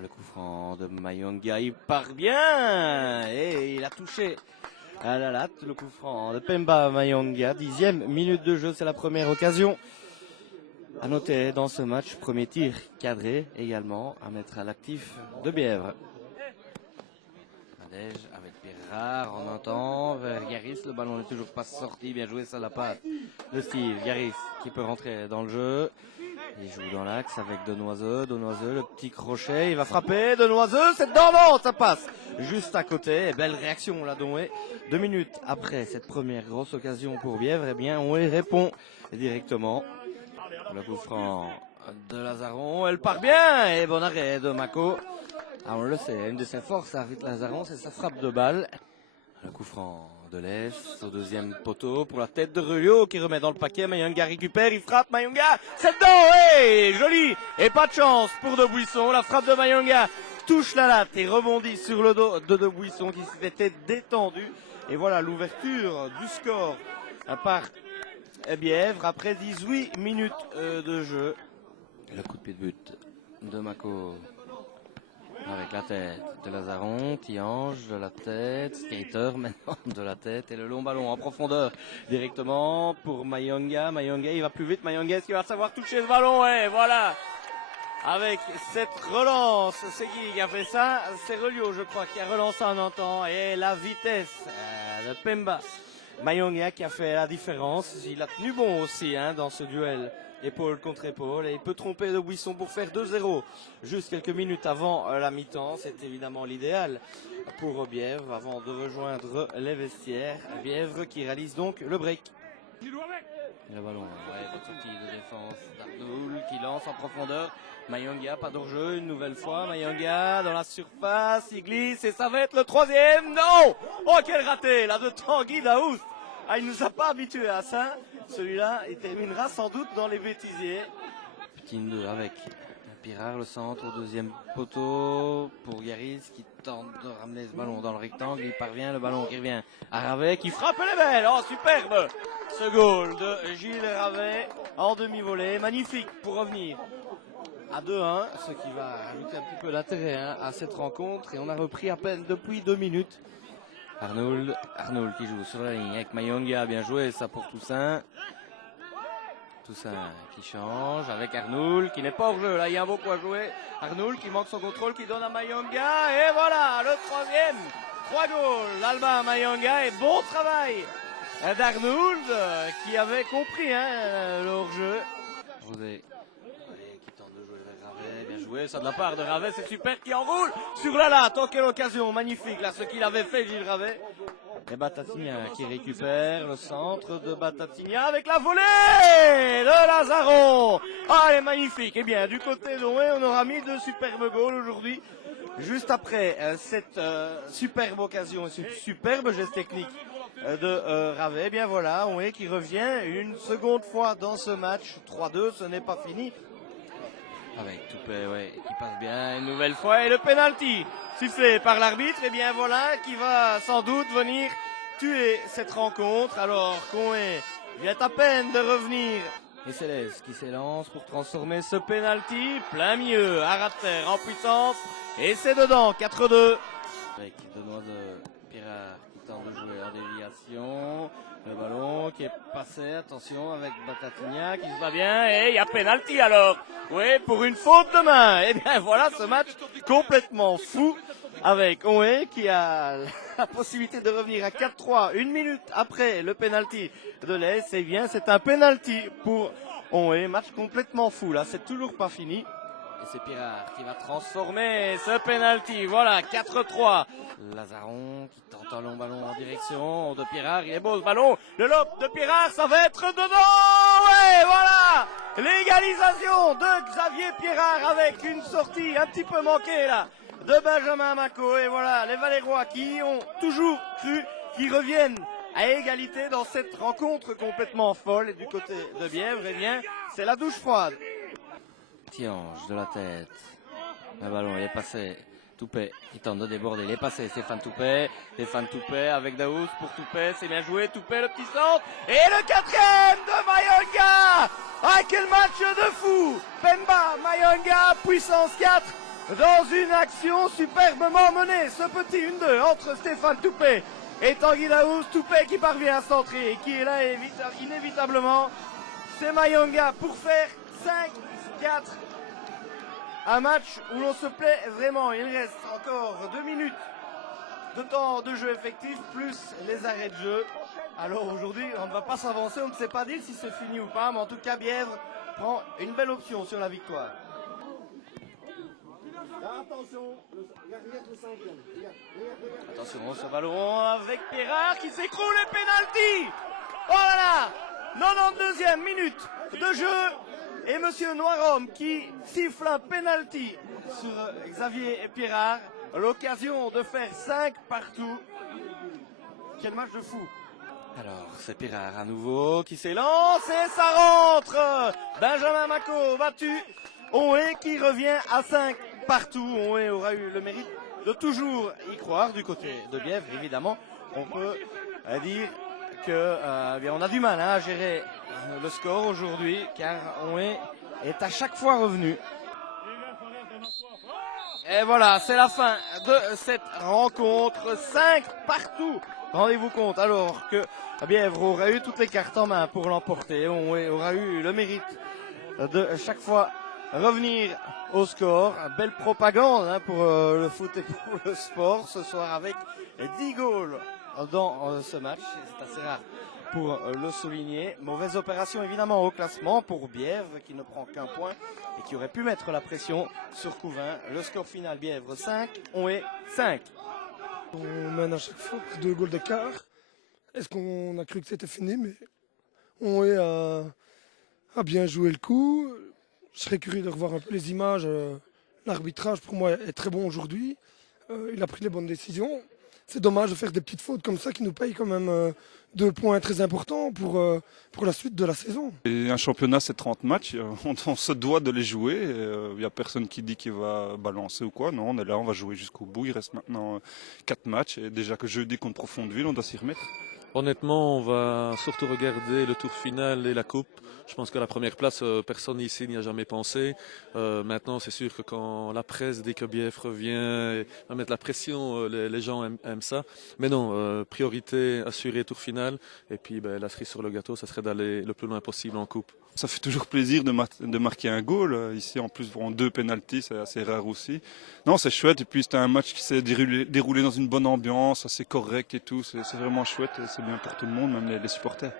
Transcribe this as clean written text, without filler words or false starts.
Le coup franc de Mayonga, il part bien et il a touché à la latte. Le coup franc de Pemba Mayonga, 10e minute de jeu, c'est la première occasion à noter dans ce match. Premier tir cadré également à mettre à l'actif de Bièvre. Nadège avec Pirard, on entend vers Garis, le ballon n'est toujours pas sorti, bien joué, ça la passe de Steve. Garis qui peut rentrer dans le jeu. Il joue dans l'axe avec Denoiseux, le petit crochet, il va frapper, Denoiseux, c'est dedans, non, ça passe juste à côté, et belle réaction là d'Onwé. 2 minutes après cette première grosse occasion pour Bièvre, eh bien Onwé répond directement. Le coup franc de Lazaron, elle part bien, et bon arrêt de Mako. Ah, on le sait, une de ses forces à Lazaron, c'est sa frappe de balle. Le coup franc de l'Est au deuxième poteau pour la tête de Relio qui remet dans le paquet. Mayonga récupère, il frappe, Mayonga, c'est dedans, hey, joli, et pas de chance pour De Buisson. La frappe de Mayonga touche la latte et rebondit sur le dos de Buisson qui s'était détendu. Et voilà l'ouverture du score par Bièvre après 18 minutes de jeu. Le coup de pied de but de Mako. Avec la tête de Lazaron, Tiange de la tête, Skater maintenant de la tête et le long ballon en profondeur directement pour Mayonga. Mayonga, il va plus vite, Mayonga, est-ce qu'il va savoir toucher ce ballon? Et voilà, avec cette relance, c'est qui a fait ça? C'est Relio, je crois, qui a relancé en entend et la vitesse de Pemba. Mayonga qui a fait la différence, il a tenu bon aussi dans ce duel. Épaule contre épaule, et il peut tromper De Buisson pour faire 2-0 juste quelques minutes avant la mi-temps. C'est évidemment l'idéal pour Bièvre avant de rejoindre les vestiaires. Bièvre qui réalise donc le break. Et le ballon, ouais, sortie de défense d'Arnoul qui lance en profondeur. Mayonga, pas d'enjeu, une nouvelle fois. Mayonga dans la surface, il glisse et ça va être le troisième. Non! Oh, quel raté là de Tanguy Daoust. Ah, il nous a pas habitués à ça. Celui-là, il terminera sans doute dans les bêtisiers. Petit 2 avec Pirard, le centre au deuxième poteau pour Garis qui tente de ramener ce ballon dans le rectangle. Il parvient, le ballon qui revient à Ravet qui frappe les belles. Oh, superbe ce goal de Gilles Ravet en demi-volée. Magnifique pour revenir à 2-1, ce qui va ajouter un petit peu d'intérêt à cette rencontre. Et on a repris à peine depuis 2 minutes. Arnoul qui joue sur la ligne avec Mayonga, bien joué ça pour Toussaint. Toussaint qui change avec Arnoul qui n'est pas hors jeu, là il y a beaucoup à jouer. Arnoul qui manque son contrôle, qui donne à Mayonga et voilà le troisième. 3 goals, l'Alba Mayonga et bon travail d'Arnoul qui avait compris le hors-jeu. José qui tente de jouer vers Ravet, bien joué, ça de la part de Ravet, c'est super qui enroule sur la latte. Oh, quelle occasion magnifique là, ce qu'il avait fait Gilles Ravet. Et Batatigna qui récupère le centre de Batatigna avec la volée de Lazaron. Ah, elle est magnifique. Eh bien, du côté d'Oué, on aura mis 2 superbes goals aujourd'hui. Juste après cette superbe occasion et ce superbe geste technique de Ravet, eh bien voilà, Oué qui revient une seconde fois dans ce match. 3-2, ce n'est pas fini. Avec Toupet, ouais, qui passe bien une nouvelle fois. Et le penalty sifflé par l'arbitre, et bien voilà, qui va sans doute venir tuer cette rencontre. Alors Conway vient à peine de revenir. Et Céleste qui s'élance pour transformer ce penalty. Plein milieu, à ras de terre, en puissance. Et c'est dedans, 4-2. Avec Denoiseux, Pirard qui tente de jouer en déviation. Le ballon qui est passé, attention, avec Batatigna qui se bat bien, et il y a pénalty alors. Oui, pour une faute de main. Et bien voilà ce match complètement fou avec Onwé qui a la possibilité de revenir à 4-3 une minute après le pénalty de l'Est. Et bien c'est un pénalty pour Onwé, match complètement fou là, c'est toujours pas fini. Et c'est Pirard qui va transformer ce penalty. Voilà, 4-3. Lazaron qui tente un long ballon en direction de Pirard. Il est beau ce ballon. Le lob de Pirard, ça va être dedans. Ouais, voilà. L'égalisation de Xavier Pirard avec une sortie un petit peu manquée là de Benjamin Mako. Et voilà, les Valérois qui ont toujours cru qu'ils reviennent à égalité dans cette rencontre complètement folle. Et du côté de Bièvre, eh bien, c'est la douche froide. Tiange de la tête. Le ballon il est passé. Toupet qui tente de déborder. Il est passé. Stéphane Toupet. Stéphane Toupet avec Daoust pour Toupet. C'est bien joué. Toupet le petit centre. Et le 4e de Mayonga. Ah, quel match de fou. Pemba, Mayonga, puissance 4. dans une action superbement menée. Ce petit 1-2 entre Stéphane Toupé et Tanguy Daouz. Toupé qui parvient à centrer et qui est là inévitablement. C'est Mayonga pour faire 5-4. Un match où l'on se plaît vraiment. Il reste encore 2 minutes de temps de jeu effectif plus les arrêts de jeu. Alors aujourd'hui, on ne va pas s'avancer, on ne sait pas dire si c'est fini ou pas, mais en tout cas, Bièvre prend une belle option sur la victoire. Attention, ce ballon avec Pirard qui s'écroule et pénalty. Oh là là, 92e minute de jeu et Monsieur Noirom qui siffle un pénalty sur Xavier Pirard. L'occasion de faire 5 partout. Quel match de fou. Alors, c'est Pirard à nouveau qui s'élance et ça rentre. Benjamin Mako battu. Onhé qui revient à 5 partout. Onhé aura eu le mérite de toujours y croire du côté de Bièvre. Évidemment, on peut dire que bien, on a du mal à gérer le score aujourd'hui car Onhé est à chaque fois revenu. Et voilà, c'est la fin de cette rencontre. 5 partout. Rendez-vous compte alors que Bièvre aura eu toutes les cartes en main pour l'emporter. On aura eu le mérite de chaque fois revenir au score. Belle propagande pour le foot et pour le sport ce soir avec 10 goals dans ce match. C'est assez rare pour le souligner. Mauvaise opération évidemment au classement pour Bièvre qui ne prend qu'un point et qui aurait pu mettre la pression sur Couvain. Le score final Bièvre 5, Onhé 5. On mène à chaque fois 2 goals d'écart. Est-ce qu'on a cru que c'était fini, mais Onhé a bien joué le coup. Je serais curieux de revoir un peu les images. L'arbitrage pour moi est très bon aujourd'hui. Il a pris les bonnes décisions. C'est dommage de faire des petites fautes comme ça qui nous payent quand même 2 points très importants pour la suite de la saison. Et un championnat, c'est 30 matchs. On se doit de les jouer. Il n'y a personne qui dit qu'il va balancer ou quoi. Non, on est là, on va jouer jusqu'au bout. Il reste maintenant 4 matchs. Et déjà que jeudi contre Profondeville, on doit s'y remettre. Honnêtement, on va surtout regarder le tour final et la coupe. Je pense que la première place, personne ici n'y a jamais pensé. Maintenant, c'est sûr que quand la presse, dès que Bièvre revient, va mettre la pression, les gens aiment ça. Mais non, priorité assurée tour final. Et puis la cerise sur le gâteau, ça serait d'aller le plus loin possible en coupe. Ça fait toujours plaisir de marquer un goal. Ici, en plus, pour 2 pénaltys, c'est assez rare aussi. Non, c'est chouette. Et puis, c'était un match qui s'est déroulé dans une bonne ambiance, assez correct et tout. C'est vraiment chouette et c'est bien pour tout le monde, même les supporters.